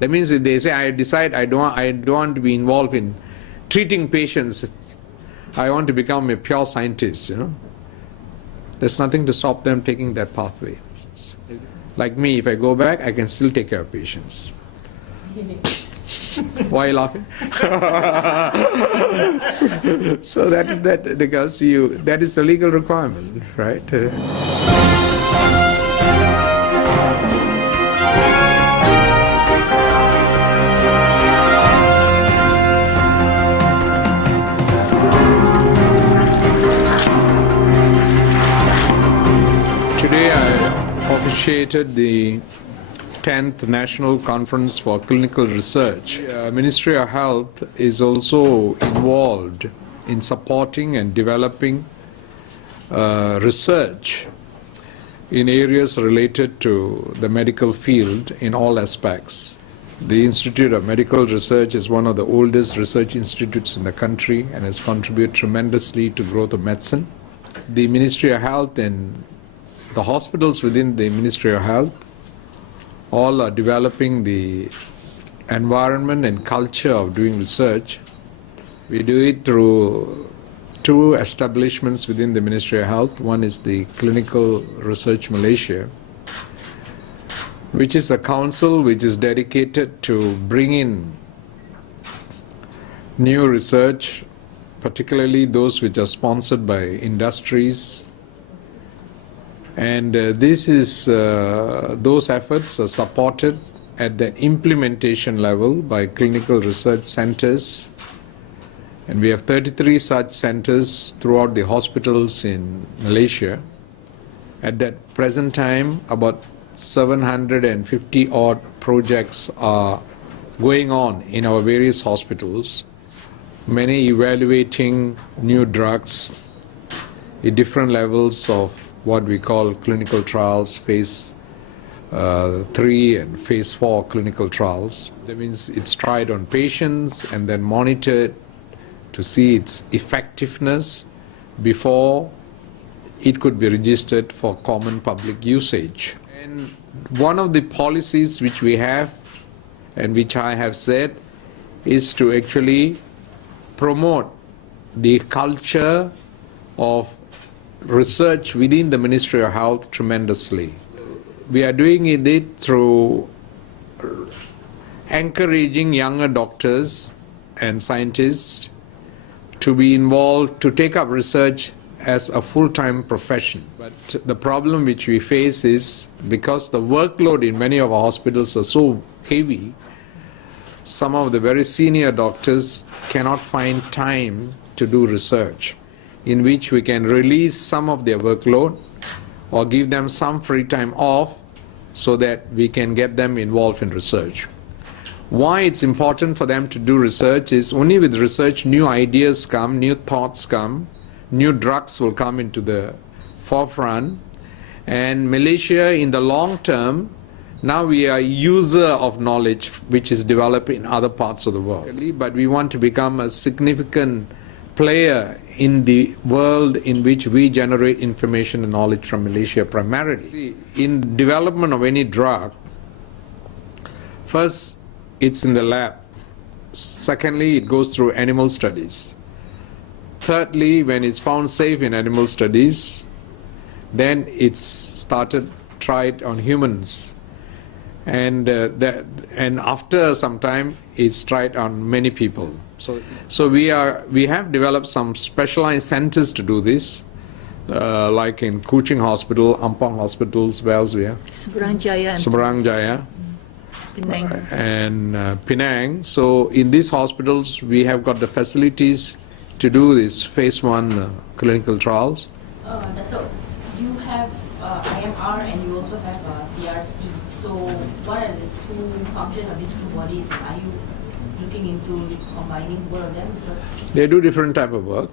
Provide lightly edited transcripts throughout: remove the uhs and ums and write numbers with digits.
That means if they say, I decide I don't want to be involved in treating patients, I want to become a pure scientist, there's nothing to stop them taking that pathway. Like me, if I go back, I can still take care of patients. Why are you laughing? so that is that because that is the legal requirement, right? Today I officiated the 10th National Conference for Clinical Research. Ministry of Health is also involved in supporting and developing research in areas related to the medical field in all aspects. The Institute of Medical Research is one of the oldest research institutes in the country and has contributed tremendously to growth of medicine. The Ministry of Health and the hospitals within the Ministry of Health all are developing the environment and culture of doing research. We do it through two establishments within the Ministry of Health. One is the Clinical Research Malaysia, which is a council which is dedicated to bring in new research, particularly those which are sponsored by industries. And those efforts are supported at the implementation level by clinical research centers. And we have 33 such centers throughout the hospitals in Malaysia. At that present time, about 750 odd projects are going on in our various hospitals, many evaluating new drugs at different levels of what we call clinical trials, phase 3 and phase 4 clinical trials. That means it's tried on patients and then monitored to see its effectiveness before it could be registered for common public usage. And one of the policies which we have and which I have said is to actually promote the culture of research within the Ministry of Health tremendously. We are doing it through encouraging younger doctors and scientists to be involved, to take up research as a full-time profession. But the problem which we face is because the workload in many of our hospitals are so heavy, some of the very senior doctors cannot find time to do research, in which we can release some of their workload or give them some free time off so that we can get them involved in research. Why it's important for them to do research is only with research new ideas come, new thoughts come, new drugs will come into the forefront. And Malaysia in the long term, now we are a user of knowledge which is developed in other parts of the world. But we want to become a significant player in the world in which we generate information and knowledge from Malaysia primarily. See, in development of any drug, first it's in the lab. Secondly, it goes through animal studies. Thirdly, when it's found safe in animal studies, then it's tried on humans. And after some time, it's tried on many people. So we have developed some specialized centers to do this, like in Kuching Hospital, Ampang Hospitals, where else we have? Seberang Jaya. Penang. And Penang. So in these hospitals, we have got the facilities to do these phase 1 clinical trials. Dato', you have IMR and you also have CRC. So what are the two functions of these two bodies? Are you looking into combining both of them? Because they do different type of work.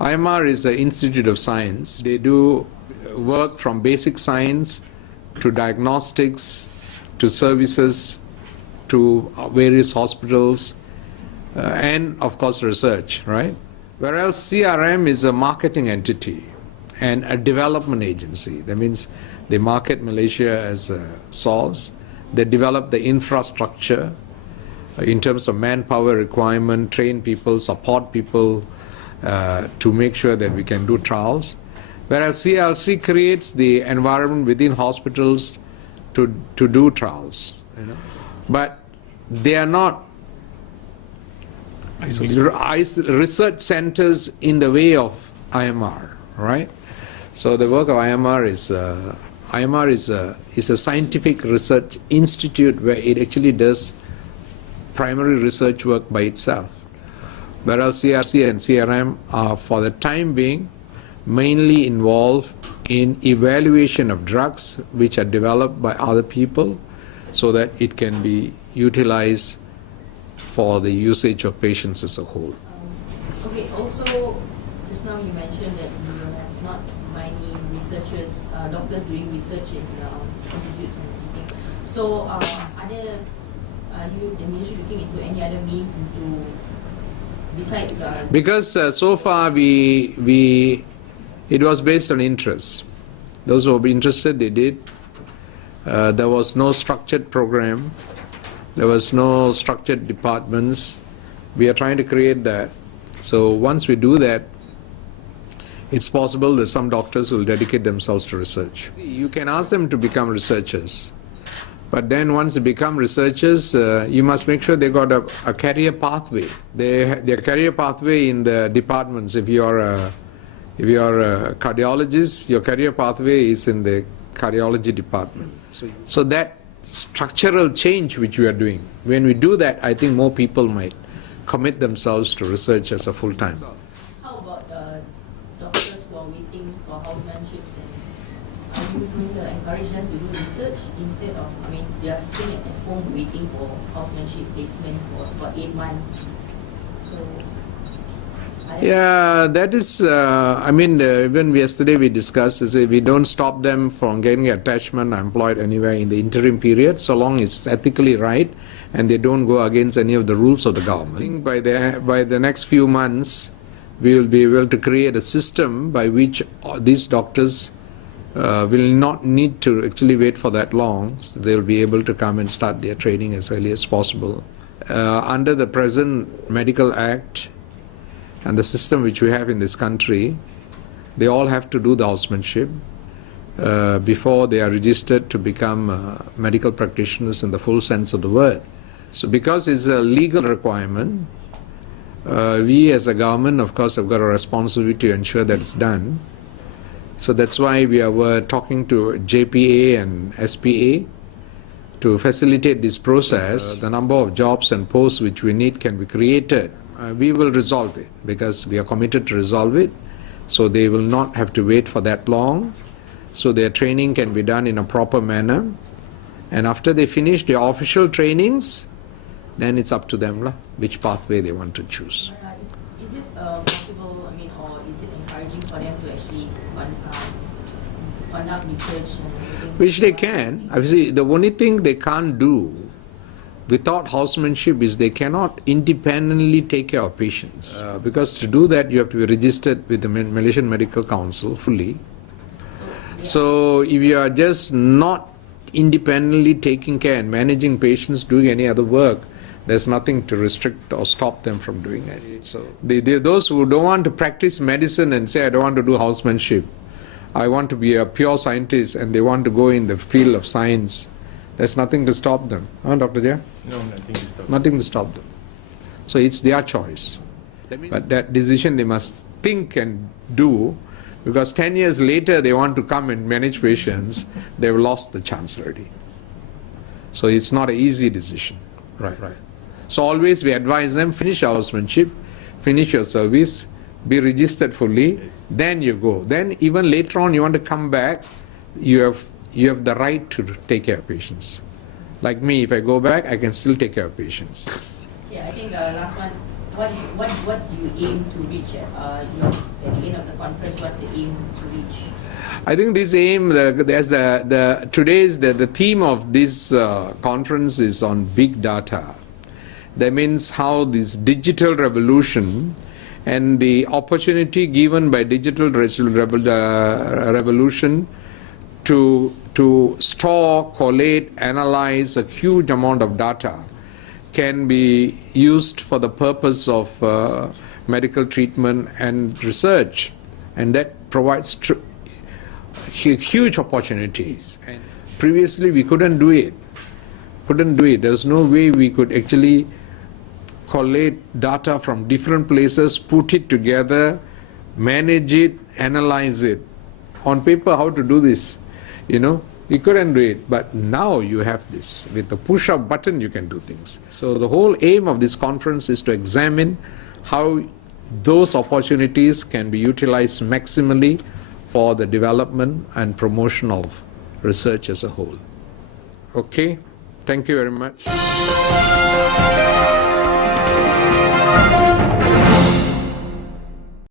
IMR is an institute of science. They do work from basic science to diagnostics to services to various hospitals and of course research, right? Whereas CRM is a marketing entity and a development agency. That means they market Malaysia as a source. They develop the infrastructure in terms of manpower requirement, train people, support people to make sure that we can do trials. Whereas CRC creates the environment within hospitals to do trials. But they are not research centers in the way of IMR, right? So the work of IMR is a scientific research institute where it actually does primary research work by itself. Whereas CRC and CRM are, for the time being, mainly involved in evaluation of drugs which are developed by other people so that it can be utilized for the usage of patients as a whole. Okay, also, just now you mentioned that you have not many researchers, doctors doing research in institutes and everything. So, are you the ministry looking into any other means into, besides... Because so far it was based on interest. Those who were interested, they did. There was no structured program. There was no structured departments. We are trying to create that. So once we do that, it's possible that some doctors will dedicate themselves to research. You can ask them to become researchers. But then once they become researchers, you must make sure they got a career pathway. Their career pathway in the departments. If you are a cardiologist, your career pathway is in the cardiology department. So that structural change which we are doing, when we do that, I think more people might commit themselves to research as a full-time. How about doctors who are waiting for housemanships, and are you going to encourage them to do research instead of, I mean, they are staying at home waiting for housemanship placement for 8 months. So, yeah, that is, even yesterday we discussed, is we don't stop them from getting attachment employed anywhere in the interim period, so long it's ethically right and they don't go against any of the rules of the government. I think by the next few months, we will be able to create a system by which these doctors will not need to actually wait for that long. So they'll be able to come and start their training as early as possible. Under the present Medical Act, and the system which we have in this country, they all have to do the housemanship before they are registered to become medical practitioners in the full sense of the word. So because it's a legal requirement, we as a government, of course, have got a responsibility to ensure that it's done. So that's why were talking to JPA and SPA to facilitate this process. The number of jobs and posts which we need can be created. We will resolve it because we are committed to resolve it. So they will not have to wait for that long. So their training can be done in a proper manner. And after they finish their official trainings, then it's up to them which pathway they want to choose. Is it possible, or is it encouraging for them to actually conduct research? Which they can. Obviously, the only thing they can't do without housemanship is they cannot independently take care of patients. Because to do that, you have to be registered with the Malaysian Medical Council fully. So if you are just not independently taking care and managing patients, doing any other work, there's nothing to restrict or stop them from doing it. So those who don't want to practice medicine and say, I don't want to do housemanship, I want to be a pure scientist, and they want to go in the field of science, there's nothing to stop them. Huh, Dr. Jaya? No, nothing to stop them. Nothing to stop them. So it's their choice. But that decision they must think and do, because 10 years later they want to come and manage patients, they've lost the chance already. So it's not an easy decision. Right. So always we advise them, finish your housemanship, finish your service, be registered fully, then you go. Then even later on you want to come back, you have the right to take care of patients. Like me, if I go back, I can still take care of patients. Yeah, I think last one, what do you aim to reach at the end of the conference? What's the aim to reach? I think this aim, the theme of this conference is on big data. That means how this digital revolution and the opportunity given by digital revolution to store, collate, analyze a huge amount of data can be used for the purpose of medical treatment and research, and that provides huge opportunities. And previously we couldn't do it. There's no way we could actually collate data from different places, put it together, manage it, analyze it. On paper, how to do this? You couldn't do it, but now you have this. With the push of button, you can do things. So the whole aim of this conference is to examine how those opportunities can be utilized maximally for the development and promotion of research as a whole. Okay, thank you very much.